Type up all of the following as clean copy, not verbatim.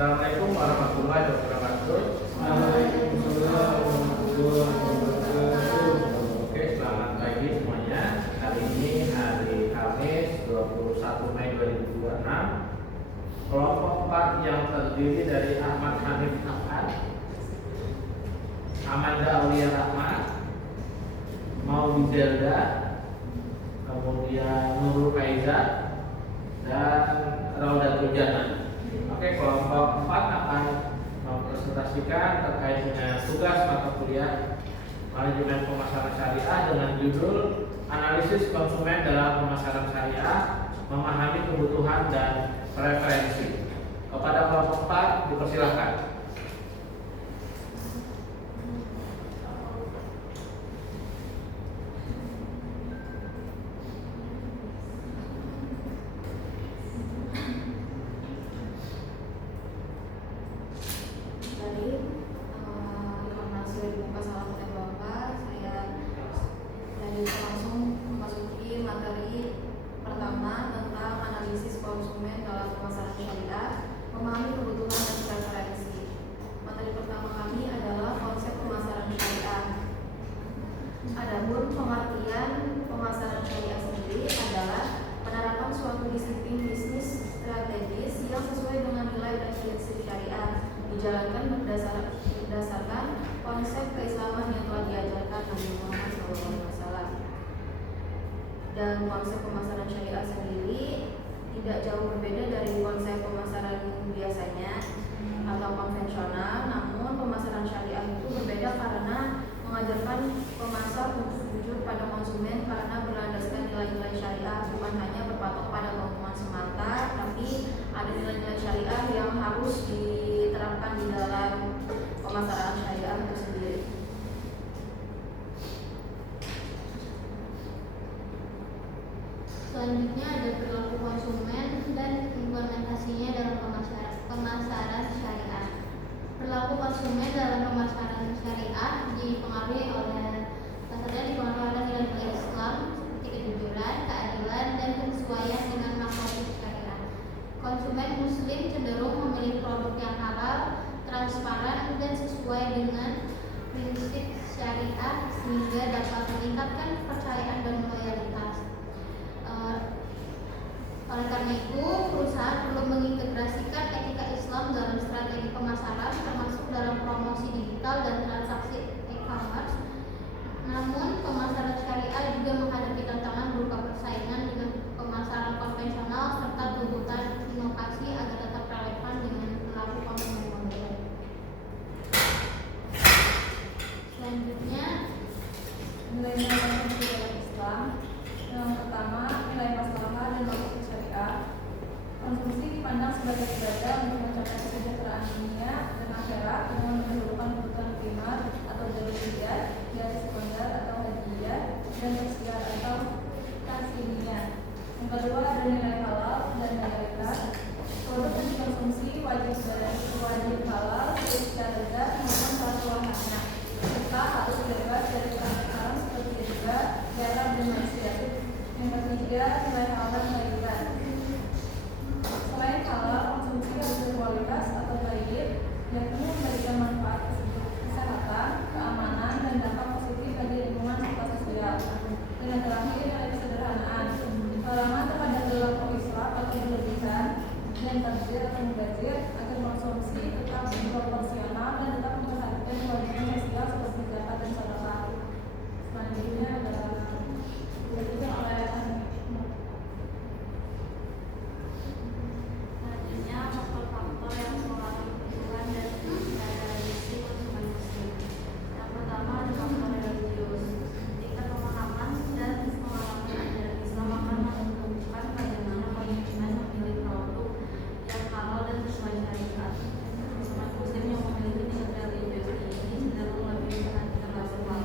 Assalamualaikum warahmatullahi wabarakatuh. Waalaikumsalam warahmatullahi wabarakatuh. Oke, selamat pagi semuanya. Hari ini hari Kamis 21 Mei 2026. Kelompok 4 yang terdiri dari Ahmad Hanif Ahmad, Amanda Aulia Rahmat, Maudi Zelda, kemudian Nurul Faiza, dan Raudatul Jannah. Oke, kelompok 4 akan mempresentasikan terkait dengan tugas mata kuliah manajemen pemasaran syariah dengan judul analisis konsumen dalam pemasaran syariah, memahami kebutuhan dan preferensi. Kepada kelompok 4 dipersilahkan. Adapun pengertian pemasaran syariah sendiri adalah penerapan suatu disiplin bisnis strategis yang sesuai dengan nilai dan prinsip syariah, dijalankan berdasarkan konsep keislaman yang telah diajarkan Nabi Muhammad SAW. Dan konsep pemasaran syariah sendiri tidak jauh berbeda dari konsep pemasaran biasanya atau konvensional, namun pemasaran syariah itu berbeda karena mengajarkan pemasar untuk jujur pada konsumen karena berlandaskan nilai-nilai syariah, bukan hanya berpatok pada keuntungan semata, tapi ada nilai-nilai syariah yang harus diterapkan di dalam pemasaran syariah itu sendiri. Selanjutnya ada perilaku konsumen dan implementasinya dalam pemasaran syariah. Perilaku konsumen dalam pemasaran syariah dipengaruhi oleh nilai-nilai Islam seperti kejujuran, keadilan, dan kesesuaian dengan maksud syariah. Konsumen Muslim cenderung memilih produk yang halal, transparan, dan sesuai dengan prinsip syariah sehingga dapat meningkatkan kepercayaan dan loyalitas. Oleh karena itu, perusahaan perlu mengintegrasikan etika Islam dalam strategi pemasaran, termasuk dalam promosi digital dan transaksi e-commerce. Namun, pemasaran syariah juga menghadapi tantangan berupa persaingan dengan pemasaran konvensional serta tuntutan inovasi agar tetap relevan dengan perilaku konsumen modern. Selanjutnya, Nilai-nilai konsumsi dalam Islam. Yang pertama, nilai maslahah dan maksud syariah. Konsumsi dipandang sebagai ibadah untuk mencapai kesejahteraan dunia dan akhirat dengan mendahulukan kebutuhan primer atau daruriyat, dari sekunder atau hadiah, dan tersier atau tasiniah. Yang kedua, ada nilai halal dan legalitas. Produk yang dikonsumsi wajib halal secara zat maupun tata olahannya, serta harus bebas dari perangkat haram seperti riba, garam, dan maksiat. Yang ketiga, nilai halal dan legalitas. Selain halal, konsumsi harus berkualitas atau baik, yakni memberikan manfaat kesehatan, keamanan, dan dampak positif bagi lingkungan serta sosial. Dan yang terakhir, nilai kesederhanaan. Larangan terhadap perilaku israf atau berlebihan dan tabdzir atau mubazir agar konsumsi tetap proporsional dan tetap memperhatikan kewajiban sosial seperti zakat dan sedekah. Selanjutnya adalah diberikan oleh faktor-faktor yang mempengaruhi kebutuhan dan preferensi konsumen Muslim. Yang pertama ada faktor religius. Tingkat pemahaman dan pemahaman ajaran Islam akan menentukan bagaimana konsumen memilih produk yang halal dan sesuai syariat. Konsumen Muslim yang memiliki tingkat religius ini cenderung lebih memperhatikan rasulullah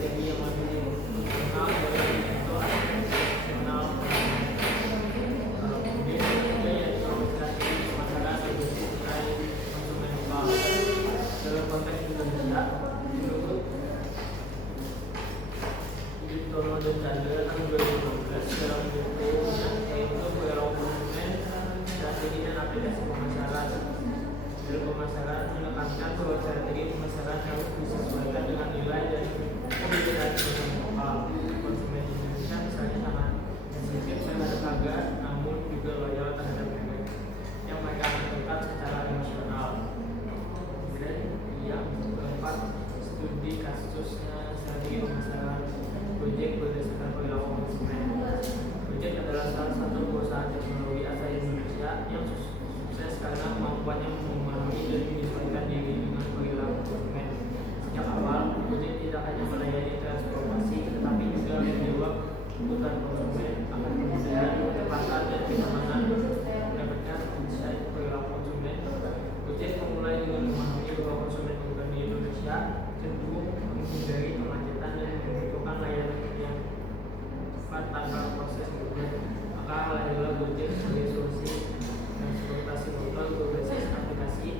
strategi yang lebih profesional dalam sektor nasional. Kemudian juga yaitu strategi pemasaran lebih terkait konsumen lokal. Dalam konteks Indonesia, menurut Yudhoyono dan Chandra tahun 2016 dalam bukunya yaitu Perilaku Konsumen, Strategi dan Aplikasi Pemasaran. Dalam pemasaran menekankan bahwa strategi pemasaran harus disesuaikan dengan nilai dan kebutuhan konsumen lokal. Konsumen Indonesia misalnya sangat sensitif terhadap harga, namun juga loyal terhadap merek yang mereka tentukan secara emosional. Kemudian yang keempat, studi kasusnya strategi pemasaran Gojek berdasarkan perilaku konsumen. Gojek adalah salah satu perusahaan teknologi asal Indonesia yang sukses karena kemampuannya memenuhi dan menyesuaikan diri dengan perilaku konsumen. Sejak awal, Gojek tidak hanya melayani transportasi, tetapi juga menjawab kebutuhan konsumen akan kemudahan, kecepatan, dan kenyamanan mendapatkan insight perilaku konsumen. Gojek memulai dengan memahami bahwa konsumen urban di Indonesia cenderung menghindari kemacetan dan membutuhkan layanan yang cepat tanpa proses berubah. Maka lahirlah Gojek sebagai solusi transportasi lokal berbasis aplikasi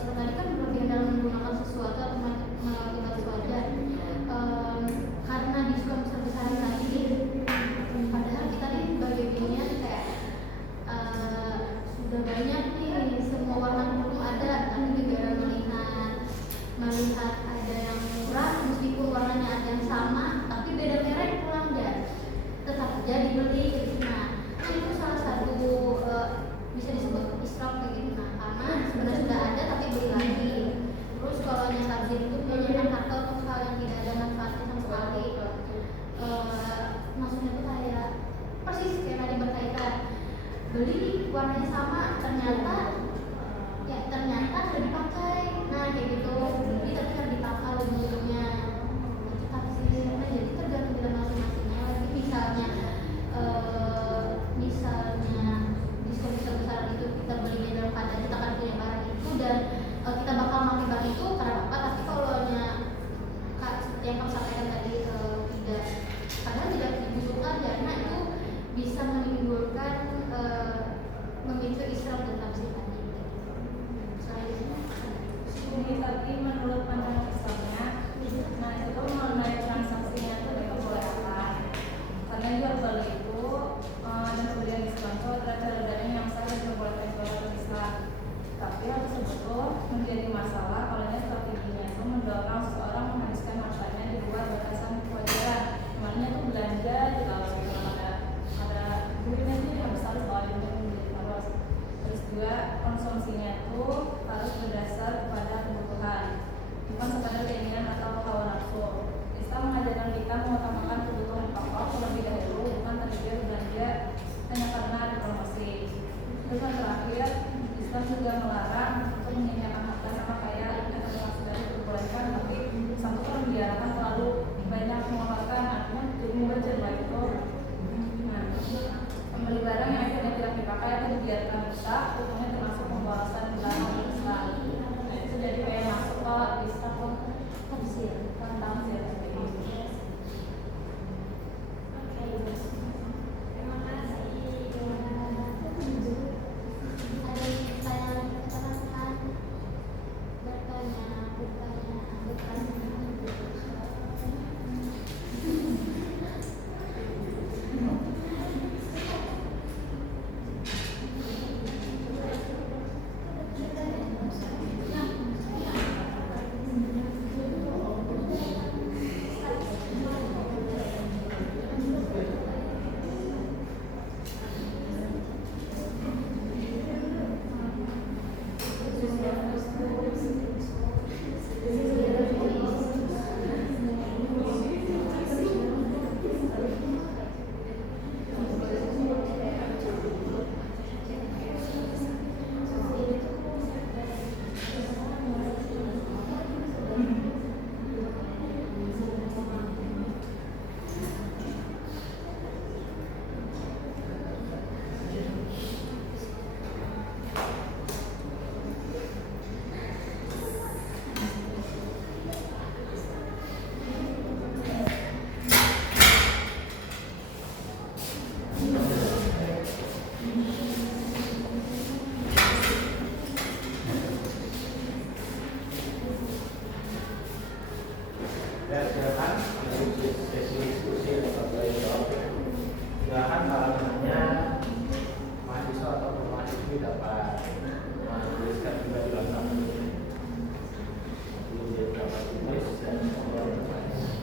Istilahnya kan berlebihan dalam menggunakan sesuatu atau mengakibat wajar seperti yang kamu sampaikan tadi tidak, padahal tidak dibutuhkan karena itu bisa menimbulkan memicu isyarat dan tafsir tadi. Selain itu, Ini tadi menurut pandangan Islamnya, nah itu mengenai transaksinya itu diperbolehkan karena jual beli itu dan kemudian Islam itu adalah cara dagang yang sah diperbolehkan oleh Islam. Tapi hal tersebut menjadi masalah kalau strateginya itu mendorong seseorang menghabiskan masanya di luar batasan kewajaran. Namanya itu belanja di kalau ada duitnya itu harus bawa untuk menjadi poros. Terus juga konsumsinya itu harus berdasar kepada kebutuhan, bukan sekadar keinginan atau hawa nafsu. Islam mengajarkan kita mengutamakan kebutuhan pokok terlebih dahulu, bukan tergiur belanja hanya karena ada promosi. Terus yang terakhir, Islam juga melarang untuk menyediakan harta sama kaya yang termasuk dari diperbolehkan, tapi satu kan diarahkan terlalu banyak mengeluarkan, artinya jadi membaca baik itu. Nah, membeli barang yang akhirnya tidak dipakai atau dibiarkan rusak, hukumnya termasuk pemborosan barang Islam. Nah, itu jadi kayak masuk ke Islam tafsir tentang zina. terima kasih. Ada yang pertanyaan bertanya. Ya, silakan sesi diskusi atau tanya jawab. Silakan kalau nanya mahasiswa atau mahasiswi dapat menuliskan juga di WhatsApp. Jadi dapat tulis dan menjawab pertanyaan.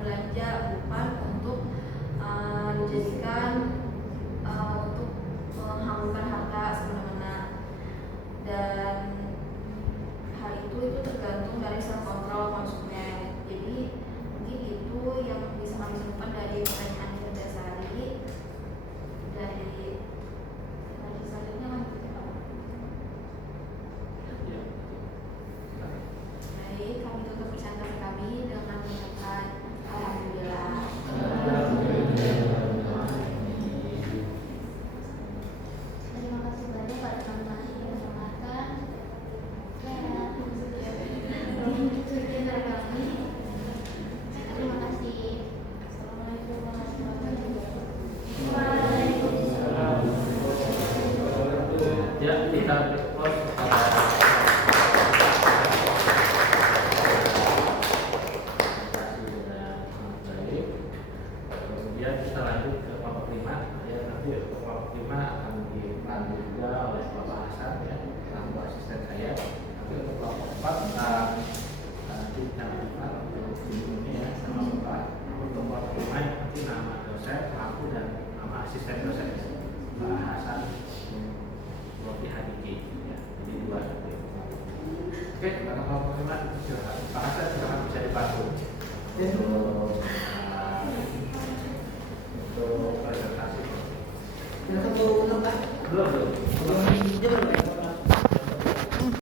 belanja bukan untuk dijadikan untuk menghamburkan harta semena-mena, dan hal itu tergantung dari self control konsumen. Jadi mungkin itu yang bisa kami simpan dari pertanyaan Firda Sari. Dari selanjutnya lanjut ya Pak. Ya. Baik, kami tutup presentasi kami dengan mengatakan alhamdulillah. Terima kasih banyak pada teman-teman yang mendengarkan. Sekian dari kami. Terima kasih. Assalamualaikum warahmatullahi wabarakatuh. Ya, kita close. Baik. Kemudian kita lanjut ke kelompok 5. Ya, nanti kelompok 5 akan dipandu juga oleh Bapak Hasan, ya, selaku asisten saya. Tapi untuk kelompok 4 nanti jangan lupa untuk ini ya sama Bapak. Untuk kelompok 5 nanti nama dosen, aku dan nama asisten dosen Pak Hasan Lopi Hadiki, ya. Jadi 2 nanti. Oke, pada kelompok 5 silakan. Pak Hasan silakan bisa dibantu. Untuk presentasi. Kita tunggu 6 kan? Belum. Belum.